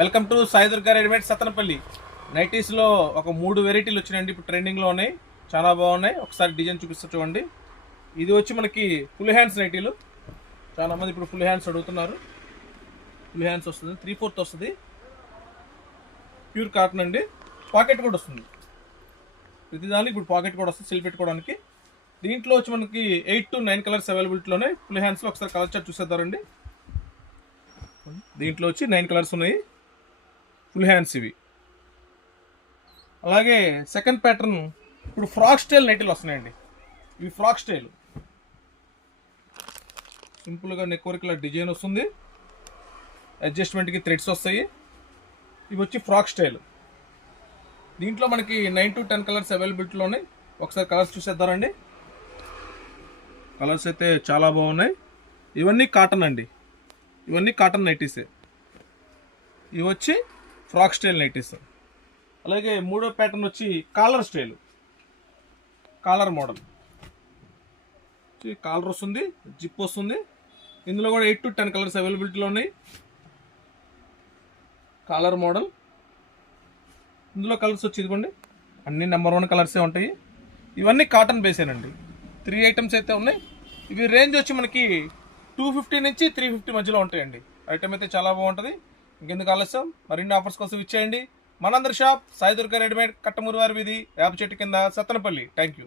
Welcome to Sai Durga readymade Sattenapalli. నైటీస్లో ఒక 3 వెరైటీలు వచ్చినాయండి. ఇప్పుడు ట్రెండింగ్లో ఉన్నాయి, చాలా బాగున్నాయి. ఒకసారి డిజైన్ చూపిస్తా చూడండి. ఇది వచ్చి మనకి ఫుల్ హ్యాండ్స్ నైటీలు. చాలా మంది ఇప్పుడు ఫుల్ హ్యాండ్స్ అడుగుతున్నారు. ఫుల్ హ్యాండ్స్ వస్తుంది, 3/4 వస్తుంది, ప్యూర్ కాటన్ అండి. పాకెట్ కూడా వస్తుంది, ప్రతిదానికి ఇప్పుడు పాకెట్ కూడా వస్తుంది సెల్ పెట్టుకోవడానికి. దీంట్లో వచ్చి మనకి 8 to 9 కలర్స్ అవైలబిలిటీలోనే ఫుల్ హ్యాండ్స్లో. ఒకసారి కలర్ చార్ట్ చూసేద్దారండి. దీంట్లో వచ్చి 9 కలర్స్ ఉన్నాయి, ఫుల్ హ్యాండ్స్ ఇవి. అలాగే సెకండ్ ప్యాటర్న్ ఇప్పుడు ఫ్రాక్ స్టైల్ నైటీలు వస్తున్నాయండి. ఇవి ఫ్రాక్ స్టైల్, సింపుల్గా నెక్ వర్క్ ఇలా డిజైన్ వస్తుంది, అడ్జస్ట్మెంట్కి థ్రెడ్స్ వస్తాయి. ఇవి వచ్చి ఫ్రాక్ స్టైల్. దీంట్లో మనకి 9 to 10 కలర్స్ అవైలబిలిటీలో ఉన్నాయి. ఒకసారి కలర్స్ చూసేద్దారండి. కలర్స్ అయితే చాలా బాగున్నాయి. ఇవన్నీ కాటన్ అండి, ఇవన్నీ కాటన్ నైటీసే. ఇవి వచ్చి ఫ్రాక్ స్టైల్ నైటీస్. అలాగే మూడో ప్యాటర్న్ వచ్చి collar style, collar model. Collar వస్తుంది, జిప్ వస్తుంది. ఇందులో కూడా 8 to 10 కలర్స్ అవైలబిలిటీలో ఉన్నాయి. Caller model. ఇందులో కలర్స్ వచ్చి ఇదిగోండి, అన్ని నెంబర్ 1 కలర్సే ఉంటాయి. ఇవన్నీ కాటన్ బేసేనండి. 3 ఐటమ్స్ అయితే ఉన్నాయి. ఇవి రేంజ్ వచ్చి మనకి 250 నుంచి 350 మధ్యలో ఉంటాయండి. ఐటమ్ అయితే చాలా బాగుంటుంది. ఇంకెందుకు ఆలస్యం, మరిన్ని ఆఫర్స్ కోసం ఇచ్చేయండి. మనందరి షాప్ సాయి దుర్గా రెడీమేడ్, కట్టమూరు వారి వీధి, వేప చెట్టు కింద, సత్తనపల్లి. Thank you.